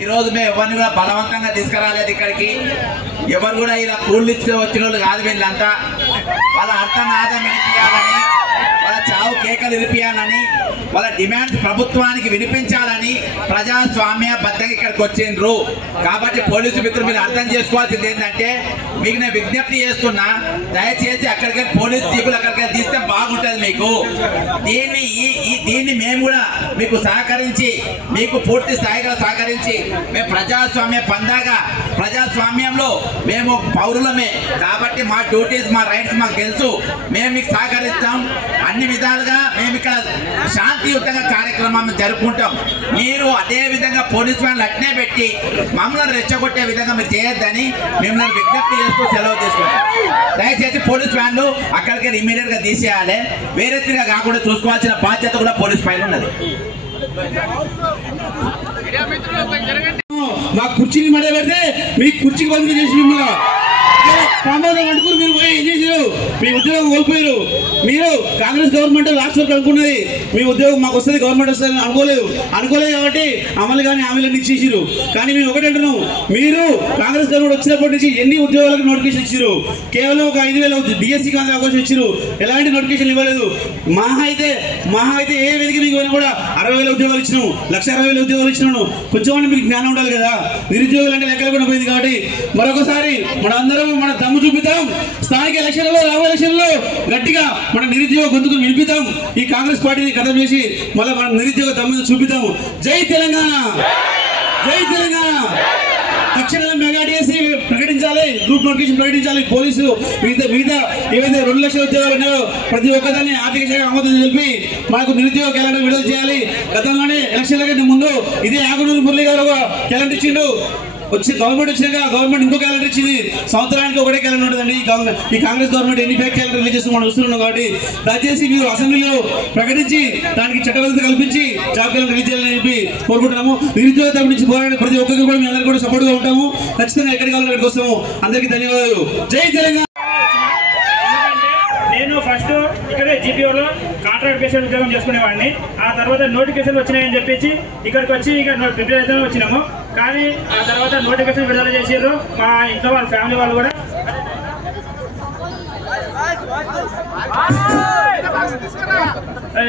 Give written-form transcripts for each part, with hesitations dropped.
ఈ రోజు మేము ఎవరిని కూడా బలవంతంగా తీసుకురాలేదు ఇక్కడికి. ఎవరు కూడా ఇలా కూళ్ళు ఇచ్చి వచ్చిన వాళ్ళు కాదు. వీళ్ళంతా వాళ్ళ అర్థనాదం వినిపించాలని, వాళ్ళ చావు కేకలు వినిపించాలని, వాళ్ళ డిమాండ్స్ ప్రభుత్వానికి వినిపించాలని ప్రజాస్వామ్యబద్ధంగా ఇక్కడికి వచ్చిండ్రు. కాబట్టి పోలీసు మిత్రులు మీరు అర్థం చేసుకోవాల్సింది ఏంటంటే, మీకు నేను విజ్ఞప్తి చేస్తున్నా, దయచేసి అక్కడికి పోలీసు జీపులు అక్కడికి తీస్తే బాగుంటుంది మీకు. దీన్ని మేము కూడా మీకు సహకరించి, మీకు పూర్తి స్థాయిగా సహకరించి, మేము ప్రజాస్వామ్య పందాగా, ప్రజాస్వామ్యంలో మేము పౌరులమే కాబట్టి మా డ్యూటీస్, మా రైట్స్ మాకు తెలుసు. మేము మీకు సహకరిస్తాం అన్ని విధాలుగా. మేము ఇక్కడ శాంతియుతంగా కార్యక్రమాన్ని జరుపుకుంటాం. మీరు అదే విధంగా పోలీస్ వ్యాన్లు అట్నే పెట్టి మమ్మల్ని రెచ్చగొట్టే విధంగా మీరు చేయొద్దని మిమ్మల్ని విజ్ఞప్తి చేస్తూ సెలవు తీసుకుంటాం. దయచేసి పోలీస్ వ్యాన్లు అక్కడికి ఇమీడియట్ గా తీసేయాలి. వేరే తిరిగా కాకుండా చూసుకోవాల్సిన బాధ్యత కూడా పోలీస్ పైన ఉన్నది. మా కుర్చీని మడ పెడితే మీ కుర్చీకి బదులు చేసి మిమ్మల్ని ప్రమాదం అనుకుని మీరు పోయి ఏం చేశారు? మీ ఉద్యోగం కోల్పోయారు. మీరు కాంగ్రెస్ గవర్నమెంట్ లాస్ట్ వరకు అనుకున్నది మీ ఉద్యోగం మాకు వస్తుంది, గవర్నమెంట్ వస్తుంది అనుకోలేదు కాబట్టి అమలు కానీ హామీలన్నీ ఇచ్చేసారు. కానీ మేము ఒకటి అంటున్నాం, మీరు కాంగ్రెస్ గవర్నమెంట్ వచ్చినప్పటి నుంచి ఎన్ని ఉద్యోగాలకు నోటిఫికేషన్ ఇచ్చారు? కేవలం ఒక 5,000 డిఎస్సీ కానీ అవకాశం ఇచ్చారు. ఎలాంటి నోటిఫికేషన్ ఇవ్వలేదు. మహా అయితే ఏ వేదిక మీకు కూడా 60,000 ఉద్యోగాలు ఇచ్చినాం, 1,60,000 ఉద్యోగాలు ఇచ్చినాను. కొంచెం మీకు జ్ఞానం ఉండాలి కదా. నిరుద్యోగులు అంటే లెక్కలు కూడా పోయింది. కాబట్టి మరొకసారి మనందరం మన దమ్ము చూపిద్దాం. స్థానిక ఎలక్షన్లలో, రాబోయే ఎలక్షన్లో గట్టిగా మన నిరుద్యోగ గొంతుకు వినిపిద్దాం. ఈ కాంగ్రెస్ పార్టీని ఖతం చేసి మళ్ళీ మన నిరుద్యోగ దమ్ము చూపిద్దాం. జై తెలంగాణ, జై తెలంగాణ. తక్షణమే మెగా డిఎస్సీ ప్రకటించాలి, గ్రూప్ నోటిఫికేషన్ ప్రకటించాలి. పోలీసు మిగతా ఏవైతే 2 లక్షల ఉద్యోగాలు ఉన్నాయో ప్రతి ఒక్కదాన్ని ఆర్థిక శాఖ ఆమోదం తెలిపి మనకు నిరుద్యోగ క్యాలెండర్ విడుదల చేయాలి. గతంలోనే ఎలక్షన్ల కంటే ముందు ఇదే ఆగునూరు మురళి గారు ఒక క్యాలెండర్ ఇచ్చిండు. గవర్నమెంట్ వచ్చినాక గవర్నమెంట్ ఇంకో క్యాలెండర్ ఇచ్చింది. సంవత్సరానికి ఒకటే క్యాలెండర్ ఉంటుందండి. ఈ కాంగ్రెస్ గవర్నమెంట్ ఎన్ని ఫేక్ క్యాలెండర్ రిలీజ్ చేస్తూ మనం వస్తున్నాం. కాబట్టి దయచేసి మీరు అసెంబ్లీలో ప్రకటించి దానికి చట్టబద్ధత కల్పించి జాబ్ క్యాలెండర్ రిలీజ్ చేయాలని చెప్పి కోరుకుంటున్నాము. నిరుద్యోగ తరపు నుంచి పోరాడే ప్రతి ఒక్కరికి కూడా మేము అందరికీ కూడా సపోర్ట్ గా ఉంటాము. ఖచ్చితంగా ఎక్కడికి కావాలో అక్కడికి వస్తాము. అందరికీ ధన్యవాదాలు. జై తెలంగాణ. నేను ఫస్ట్ ఇక్కడే జీపీఓలో కాంట్రాక్ట్ బేస్డ్ ఉద్యోగం చేసుకునేవాడిని. ఆ తర్వాత నోటిఫికేషన్ వచ్చినాయని చెప్పేసి ఇక్కడికి వచ్చి ఇక ప్రిపేర్ అయితే వచ్చినాము. కానీ ఆ తర్వాత నోటిఫికేషన్ విడుదల చేసారు. మా ఇంట్లో వాళ్ళ ఫ్యామిలీ వాళ్ళు కూడా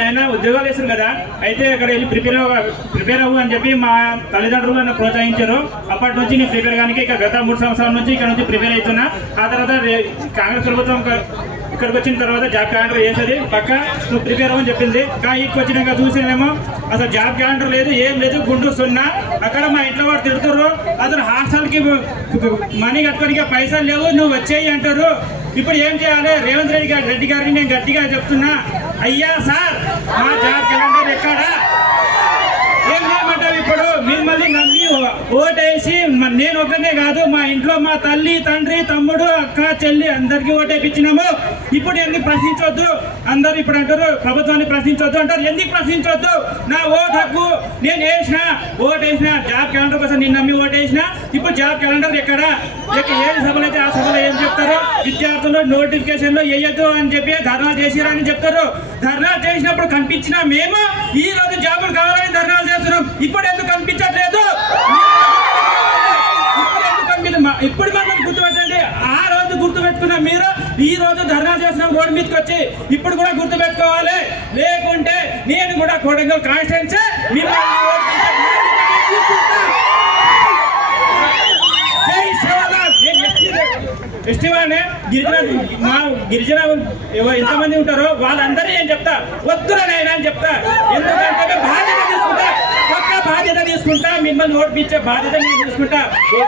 అయినా ఉద్యోగాలు వేసారు కదా, అయితే అక్కడ వెళ్ళి ప్రిపేర్ అవ్వు అని చెప్పి మా తల్లిదండ్రులు నన్ను ప్రోత్సహించారు. అప్పటి నుంచి నేను ప్రిపేర్ కానీ ఇక గత 3 సంవత్సరాల నుంచి ఇక్కడ నుంచి ప్రిపేర్ అవుతున్నా. ఆ తర్వాత కాంగ్రెస్ ప్రభుత్వం ఇక్కడికి వచ్చిన తర్వాత జాబ్ క్యాలెండర్ వేసేది పక్క నువ్వు ప్రిపేర్ అవ్వని చెప్పింది. కానీ ఇక్కడికి వచ్చినాక చూసినేమో అసలు జాబ్ క్యాలెండర్ లేదు, ఏం లేదు, గుండు సున్నా. అక్కడ మా ఇంట్లో వాడు తిడుతుర్రు, అసలు హాస్టల్కి మనీ కట్టుకోనికి పైసలు లేవు, నువ్వు వచ్చేయి అంటారు. ఇప్పుడు ఏం చేయాలి? రేవంత్ రెడ్డి గారిని నేను గట్టిగా చెప్తున్నా, అయ్యా సార్ మా జాబ్ క్యాలెండర్ ఎక్కడా? ఏం చేయమంటావు? ఇప్పుడు మిమ్మల్ని నమ్మి ఓటేసి నేను ఒక్కనే కాదు, మా ఇంట్లో మా తల్లి, తండ్రి, తమ్ముడు, అక్క, చెల్లి అందరికీ ఓటేపించినాము. ఇప్పుడు ఎందుకు ప్రశ్నించొద్దు? అందరూ ఇప్పుడు అంటారు ప్రభుత్వాన్ని ప్రశ్నించొద్దు అంటారు. ఎందుకు ప్రశ్నించొద్దు? నా ఓటు హక్కు. నేను ఓటేసిన జాబ్ క్యాలెండర్ కోసం నేను నమ్మి ఓటేసిన. ఇప్పుడు జాబ్ క్యాలెండర్ ఎక్కడ? ఏ సభలు అయితే ఆ సభలో ఏం చెప్తారు? విద్యార్థులు నోటిఫికేషన్లో వేయద్దు అని చెప్పి ధర్నా చేసిరని చెప్తారు. ధర్నా చేసినప్పుడు కనిపించినా మేము ఈ రోజు జాబులు కావాలని ధర్నాలు చేస్తున్నాం. ఇప్పుడు ఎందుకు కనిపించట్లేదు? ఇప్పుడు మనం గుర్తుపెట్టండి. ఆ రోజు గుర్తుపెట్టుకున్న మీరు ఈ రోజు ధర్నా చేసిన రోడ్డు మీదకి వచ్చి ఇప్పుడు కూడా గుర్తుపెట్టుకోవాలి. లేకుంటే నేను కూడా కొడంగల్ కాన్స్టిట్యుయెన్సీ ఎస్టీవానే గిరిజన ఎంతమంది ఉంటారో వాళ్ళందరూ ఏం చెప్తా, వద్దురనైనా అని చెప్తా. ఎందుకంటే బాధ్యత తీసుకుంటా, మిమ్మల్ని ఓడిపించే బాధ్యత నేను తీసుకుంటా.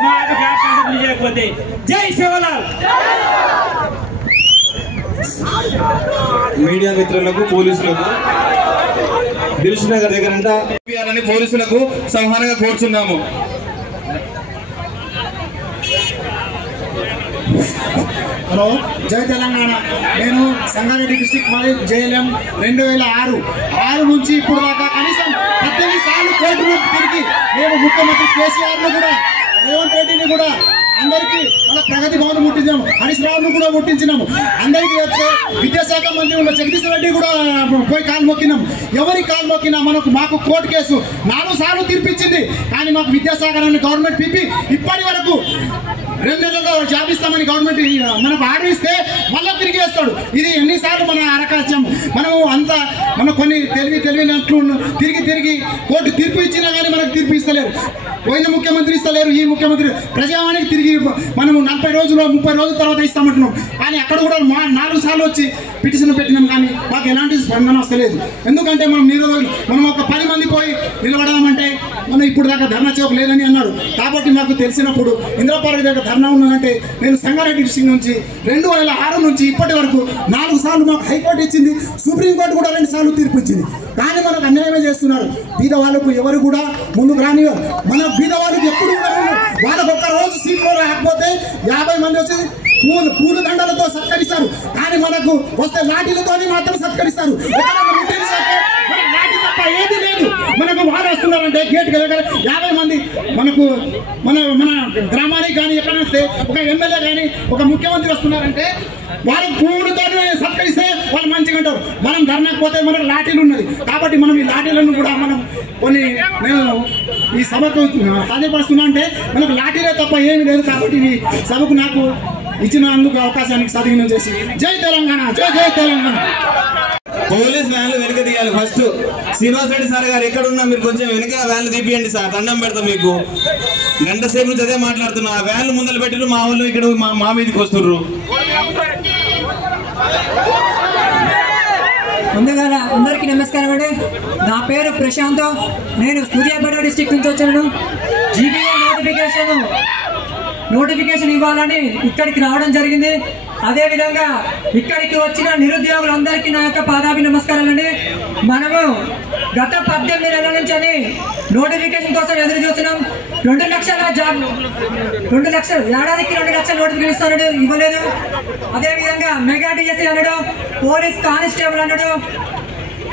మాకు జాబ్ క్యాలెండర్ చేయకపోతే. జై శివలాల్. మీడియా మిత్రులకు, పోలీసులకు, దిల్సుఖ్నగర్ దగ్గరంతా పోలీసులకు సంహారంగా కోరుచున్నాము. హలో, జై తెలంగాణ. నేను సంగారెడ్డి డిస్ట్రిక్ట్ మరియు జేఎల్ఎం 2006 నుంచి ఇప్పుడు దాకా కనీసం 18 సార్లు కోర్టు తిరిగి మేము ముఖ్యమంత్రి కేసీఆర్ను కూడా, రేవంత్ రెడ్డిని కూడా అందరికీ మన ప్రగతి భవన్ ముట్టించాము, హరీష్ రావును కూడా ముట్టించినాము. అందరికీ చెప్తే విద్యాశాఖ మంత్రి ఉన్న జగదీష్ రెడ్డి కూడా పోయి కాలు మొక్కినాం. ఎవరి కాలు మొక్కినా మాకు కోర్టు కేసు 4 సార్లు తీర్పిచ్చింది. కానీ మాకు విద్యాశాఖ గవర్నమెంట్ పిపి ఇప్పటి వరకు 2 నెలల్లో జాబ్ ఇస్తామని గవర్నమెంట్ మనకు ఆర్డర్ ఇస్తే మళ్ళీ తిరిగి వేస్తాడు. ఇది ఎన్నిసార్లు మన అరకాచ్యం. మనము అంతా కొన్ని తెలివినట్లు తిరిగి కోర్టు తీర్పు ఇచ్చినా కానీ మనకు తీర్పు ఇస్తలేరు. పోయిన ముఖ్యమంత్రి ఇస్తలేరు, ఈ ముఖ్యమంత్రి ప్రజావానికి తిరిగి మనము 40 రోజులు 30 రోజుల తర్వాత ఇస్తామంటున్నాం. కానీ అక్కడ కూడా 4 సార్లు వచ్చి పిటిషన్ పెట్టినాం, కానీ మాకు ఎలాంటి స్పందన వస్తలేదు. ఎందుకంటే మనం ఒక 10 మంది పోయి నిలబడదామంటే మనం ఇప్పుడు దాకా ధర్నా చౌక్ లేదని అన్నారు. కాబట్టి మాకు తెలిసినప్పుడు ఇంద్రపార్క్ దగ్గర ధర్నా ఉన్నదంటే నేను సంగారెడ్డి డిస్ట్రిక్ట్ నుంచి 2006 నుంచి ఇప్పటి వరకు 4 సార్లు మాకు హైకోర్టు ఇచ్చింది, సుప్రీంకోర్టు కూడా 2 సార్లు తీర్పు ఇచ్చింది. కానీ మనకు అన్యాయమే చేస్తున్నారు. బీద వాళ్ళకు ఎవరు కూడా ముందుకు రానివారు. మన బీద వాళ్ళకి ఎప్పుడు కూడా వాళ్ళకు ఒక్క రోజు సీట్లో రాకపోతే 50 మంది వచ్చి పూల దండలతో సత్కరిస్తారు. కానీ మనకు వస్తే లాఠీలతో మాత్రం సత్కరిస్తారు. లాఠీ తప్ప ఏది లేదు. మనకు వాళ్ళు వస్తున్నారంటే గేట్ దగ్గర 50 మంది మనకు మన గ్రామానికి కానీ ఎక్కడ వస్తే ఒక ఎమ్మెల్యే కానీ ఒక ముఖ్యమంత్రి వస్తున్నారంటే వాళ్ళకి పూలతోనే సత్కరిస్తే వాళ్ళు మంచిగా అంటారు. మనం ధర్నాకపోతే మనకు లాఠీలు ఉన్నది. కాబట్టి మనం ఈ లాఠీలను కూడా మనం నేను ఈ సభకు సాధ్యపరుస్తున్నా అంటే మనకు లాఠీలే తప్ప ఏమి లేదు. కాబట్టి ఈ సభకు నాకు ఇచ్చినందుకు అవకాశానికి సద్వినియోగం చేసి జై తెలంగాణ, జై జై తెలంగాణ. పోలీస్ వ్యాన్లు వెనక తీయాలి. ఫస్ట్ శ్రీనివాస్ రెడ్డి సార్ గారు ఎక్కడున్నా మీరు కొంచెం వెనక వ్యాన్లు తీపియండి సార్, దండం పెడతాం మీకు. గంట సేపు నుంచి అదే మాట్లాడుతున్నా. ఆ వ్యాన్లు ముందలు పెట్టిరు, మా వాళ్ళు ఇక్కడ మా మీదకి వస్తుర్రు. ముందుగా అందరికీ నమస్కారం అండి. నా పేరు ప్రశాంత్, నేను సూర్యాపేట డిస్ట్రిక్ట్ నుంచి వచ్చాను. జీబీఏ నోటిఫికేషన్ ఇవ్వాలని ఇక్కడికి రావడం జరిగింది. అదేవిధంగా ఇక్కడికి వచ్చిన నిరుద్యోగులందరికీ నా యొక్క పాదాభి నమస్కారాలండి. మనము గత 18 నెలల నుంచి నోటిఫికేషన్ కోసం ఎదురు చూస్తున్నాం. 2 లక్షల జాబ్, 2 లక్షలు ఏడాదికి 2 లక్షల నోటిఫికేషన్ ఇస్తాడు, ఇవ్వలేదు. అదేవిధంగా మెగా డిఎస్సీ అన్నాడు, పోలీస్ కానిస్టేబుల్ అన్నాడు,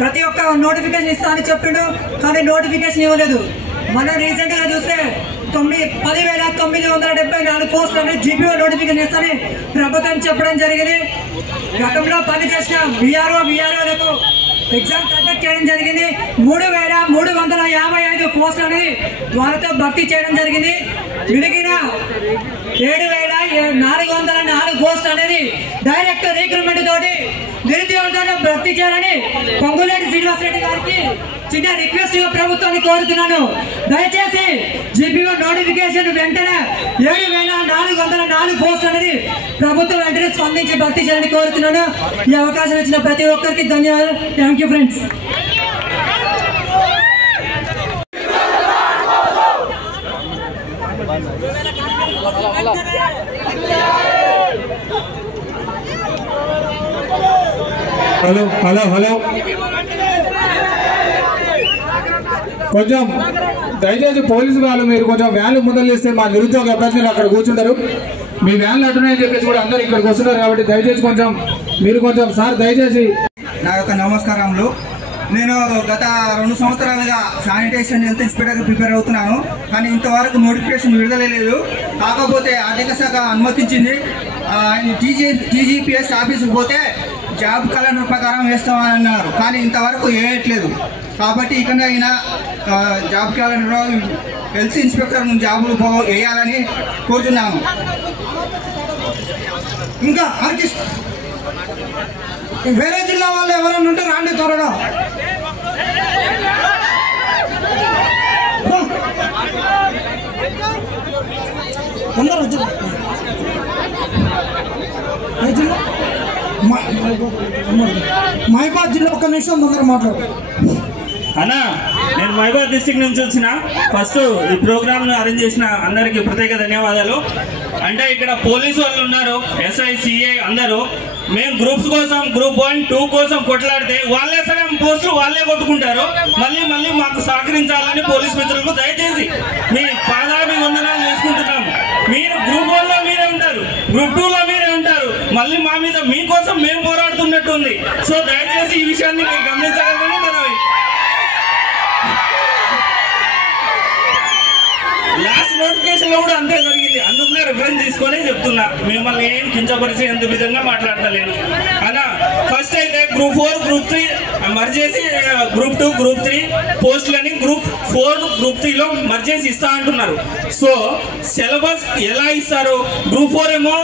ప్రతి ఒక్క నోటిఫికేషన్ ఇస్తా అని చెప్పిండు, కానీ నోటిఫికేషన్ ఇవ్వలేదు. మనం రీసెంట్ గా చూస్తే 10,974 పోస్టులను జీపీఓ నోటిఫికేషన్ ఇస్తానని ప్రభుత్వం చెప్పడం జరిగింది. గతంలో పనిచేసిన విఆర్ఓలకు ఎగ్జామ్ కండక్ట్ చేయడం జరిగింది. 3,355 పోస్టులని వాళ్ళతో భర్తీ చేయడం జరిగింది. మిగిలిన 7,404 పోస్టులు అనేది డైరెక్ట్ రిక్రూట్మెంట్ తోటి నిరుద్యోగులతో భర్తీ చేయాలని పొంగులేటి శ్రీనివాస్ రెడ్డి గారికి చిన్న రిక్వెస్ట్ ప్రభుత్వాన్ని కోరుతున్నాను. దయచేసి జీపీఓ నోటిఫికేషన్ వెంటనే 7,404 పోస్టులు అనేది ప్రభుత్వం వెంటనే స్పందించి భర్తీ చేయాలని కోరుతున్నాను. ఈ అవకాశం ఇచ్చిన ప్రతి ఒక్కరికి ధన్యవాదాలు. Thank you friends. హలో కొంచెం దయచేసి పోలీసు వాళ్ళు మీరు కొంచెం వ్యాన్లు ముందలు ఇస్తే మా నిరుద్యోగ అభ్యర్థులు అక్కడ కూర్చుంటారు. మీ వ్యాన్లు అడ్డున్నాయని చెప్పేసి కూడా అందరూ ఇక్కడికి వస్తున్నారు. కాబట్టి దయచేసి మీరు కొంచెం సార్ దయచేసి. నా యొక్క నమస్కారములు. నేను గత 2 సంవత్సరాలుగా శానిటేషన్ హెల్త్ ఇన్స్పెక్టర్గా ప్రిపేర్ అవుతున్నాను. కానీ ఇంతవరకు నోటిఫికేషన్ విడుదల లేదు. కాకపోతే ఆర్థిక శాఖ అనుమతించింది. టీజీపీఎస్ ఆఫీసుకు పోతే జాబ్ క్యాలెండర్ ప్రకారం వేస్తామని అన్నారు, కానీ ఇంతవరకు వేయట్లేదు. కాబట్టి ఇకనైనా జాబ్ క్యాలెండర్ హెల్త్ ఇన్స్పెక్టర్ జాబులు వేయాలని కోరుతున్నాను. ఇంకా వేరే జిల్లా వాళ్ళు ఎవరైనా ఉంటే రాండి త్వరగా. మహిబాద్ జిల్లా ఒక్క నిమిషం తొందర మాట్లాడు అన్నా. నేను మహిబాద్ డిస్ట్రిక్ట్ నుంచి వచ్చిన. ఫస్ట్ ఈ ప్రోగ్రామ్ అరేంజ్ చేసిన అందరికి ప్రత్యేక ధన్యవాదాలు. అంటే ఇక్కడ పోలీసు వాళ్ళు ఉన్నారు, ఎస్ఐ సిఐ అందరూ. మేము గ్రూప్స్ కోసం గ్రూప్ 1, 2 కోసం కొట్లాడితే వాళ్ళే సగం పోస్టులు వాళ్ళే కొట్టుకుంటారు. మళ్ళీ మాకు సహకరించాలని పోలీస్ మిత్రులకు దయచేసి మీ పాదాభి వందనాలు చేసుకుంటున్నాము. మీరు గ్రూప్ 1లో మీరే ఉంటారు, గ్రూప్ 2లో మీరే ఉంటారు. మళ్ళీ మా మీద మీకోసం మేము పోరాడుతున్నట్టుంది. సో దయచేసి ఈ విషయాన్ని మీరు గమనించాలని మనవి. లాస్ట్ నోటిఫికేషన్ లో కూడా అంతే జరిగింది. అందుకనే రిఫరెన్స్ తీసుకొని చెప్తున్నా, మిమ్మల్ని ఏం కించపరిచి ఎంత విధంగా మాట్లాడతలేను అలా. ఫస్ట్ అయితే గ్రూప్ 4 గ్రూప్ 3 మర్జ్ చేసి గ్రూప్ 2 గ్రూప్ 3 పోస్టులని గ్రూప్ 4 గ్రూప్ 3లో మర్జ్ చేసి ఇస్తా అంటున్నారు. సో సిలబస్ ఎలా ఇస్తారు? గ్రూప్ 4 ఏమో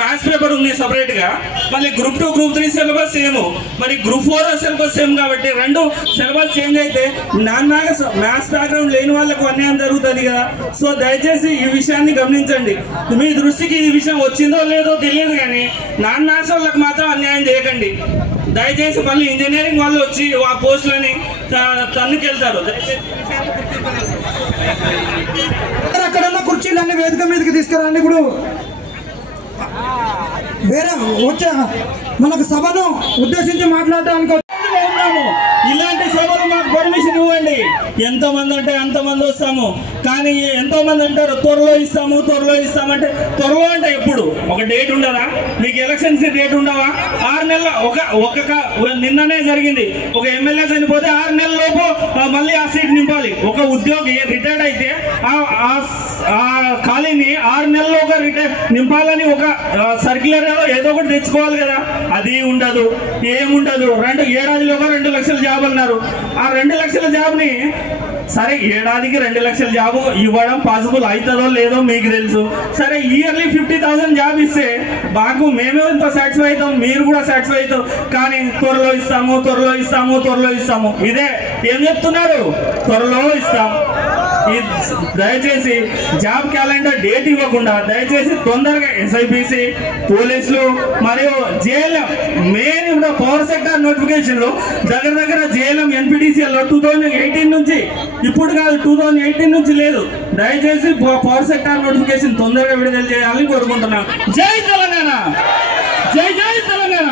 మ్యాథ్స్ పేపర్ ఉంది సపరేట్ గా, మళ్ళీ గ్రూప్ 2 గ్రూప్ 3 సిలబస్ సేమ్. మరి గ్రూప్ 4 సిలబస్ సేమ్ కాబట్టి రెండు సిలబస్ చేంజ్ అయితే నాన్నగా మ్యాథ్స్ బ్యాక్గ్రౌండ్ లేని వాళ్ళకు అన్యాయం జరుగుతుంది కదా. సో దయచేసి ఈ విషయాన్ని గమనించండి. మీ దృష్టికి ఈ విషయం వచ్చిందో లేదో తెలియదు, కానీ నాన్ మ్యాథ్స్ వాళ్ళకి మాత్రం అన్యాయం చేయకండి దయచేసి. మళ్ళీ ఇంజనీరింగ్ వాళ్ళు వచ్చి ఆ పోస్టులని తన్నుకెళ్తారు. అక్కడ ఉన్న కుర్చీలన్నీ వేదిక మీదకి తీసుకురండి. ఇప్పుడు వేరే వచ్చే మనకు సభను ఉద్దేశించి మాట్లాడడానికి ఇలాంటి సభలు మాకు పర్మిషన్ ఇవ్వండి. ఎంతమంది అంటే అంతమంది వస్తాము, కానీ ఎంతో మంది అంటారు త్వరలో ఇస్తాము త్వరలో ఇస్తామంటే, త్వరలో అంటే ఎప్పుడు? ఒక డేట్ ఉండదా? మీకు ఎలక్షన్స్ డేట్ ఉండవా? 6 నెలల నిన్ననే జరిగింది, ఒక ఎమ్మెల్యే చనిపోతే 6 నెలల లోపు మళ్ళీ ఆ సీట్ నింపాలి. ఒక ఉద్యోగి రిటైర్డ్ అయితే ఆ ఖాళీని 6 నెలల్లో నింపాలని ఒక సర్క్యులర్ ఏదో ఒకటి తెచ్చుకోవాలి కదా. అది ఉండదు, ఏముండదు. ఏడాదిలోగా 2 లక్షల జాబ్ అన్నారు. ఆ 2 లక్షల జాబ్ని సరే ఏడాదికి 2 లక్షల జాబ్ ఇవ్వడం పాసిబుల్ అవుతుందో లేదో మీకు తెలుసు. సరే ఇయర్లీ 50,000 జాబ్ ఇస్తే మేమే ఇంత సాటిస్ఫై అవుతాం, మీరు కూడా సాటిస్ఫై అవుతాం. కానీ త్వరలో ఇస్తాము త్వరలో ఇస్తాము త్వరలో ఇస్తాము ఇదే ఏం చెప్తున్నారు? త్వరలో ఇస్తాం. దయచేసి జాబ్ క్యాలెండర్ డేట్ ఇవ్వకుండా దయచేసి తొందరగా SIPC పోలీసులు మరియు JLM మెయిన్ ఇప్పుడు పవర్ సెక్టర్ నోటిఫికేషన్లు దగ్గర JLM NPTCL 2018 నుంచి, ఇప్పుడు కాదు 2018 నుంచి లేదు. దయచేసి పవర్ సెక్టర్ నోటిఫికేషన్ తొందరగా విడుదల చేయాలని కోరుకుంటున్నాను. జై తెలంగాణ, జై జై తెలంగాణ.